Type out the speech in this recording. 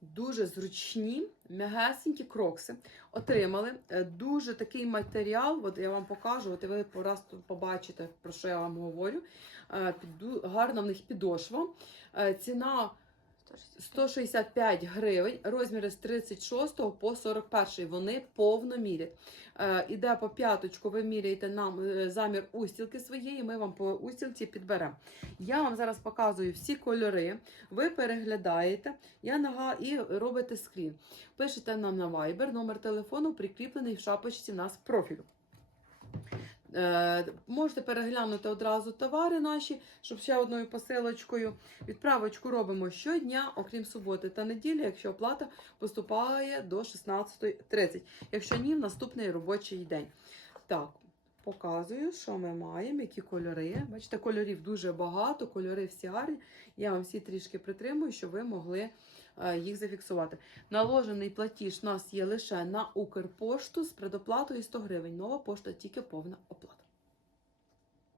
Дуже зручні, м'ягесенькі крокси. Отримали е, дуже такий матеріал. От я вам покажу, от ви раз побачите, про що я вам говорю. Е, Гарна в них підошва. Е, Ціна 165 гривень, розміри з 36 по 41. Вони повно мірять. Е, іде по п'яточку, ви міряєте нам е, замір устілки своєї, ми вам по устілці підберемо. Я вам зараз показую всі кольори. Ви переглядаєте я нага і робите скрін. Пишете нам на Viber, номер телефону прикріплений в шапочці нас профілю. Е, можете переглянути одразу товари наші, щоб ще одною посилочкою. Відправочку робимо щодня, окрім суботи та неділі, якщо оплата поступає до 16.30. Якщо ні, в наступний робочий день. Так, показую, що ми маємо, які кольори. Бачите, кольорів дуже багато, кольори всі гарні. Я вам всі трішки притримую, щоб ви могли е, їх зафіксувати. Наложений платіж у нас є лише на Укрпошту з предоплатою 100 гривень. Нова пошта тільки повна оплата.